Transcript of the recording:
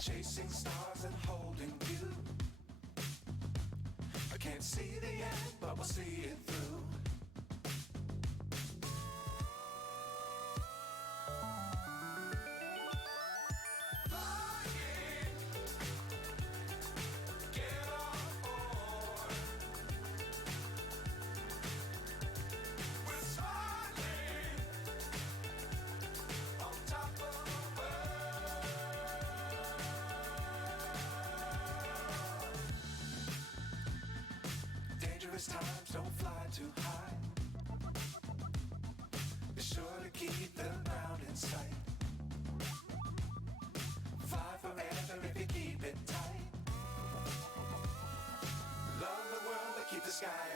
Chasing stars and holding you. I can't see the end, but we'll see it through. Times don't fly too high. Be sure to keep the ground in sight. Fly forever if you keep it tight. Love the world but keep the sky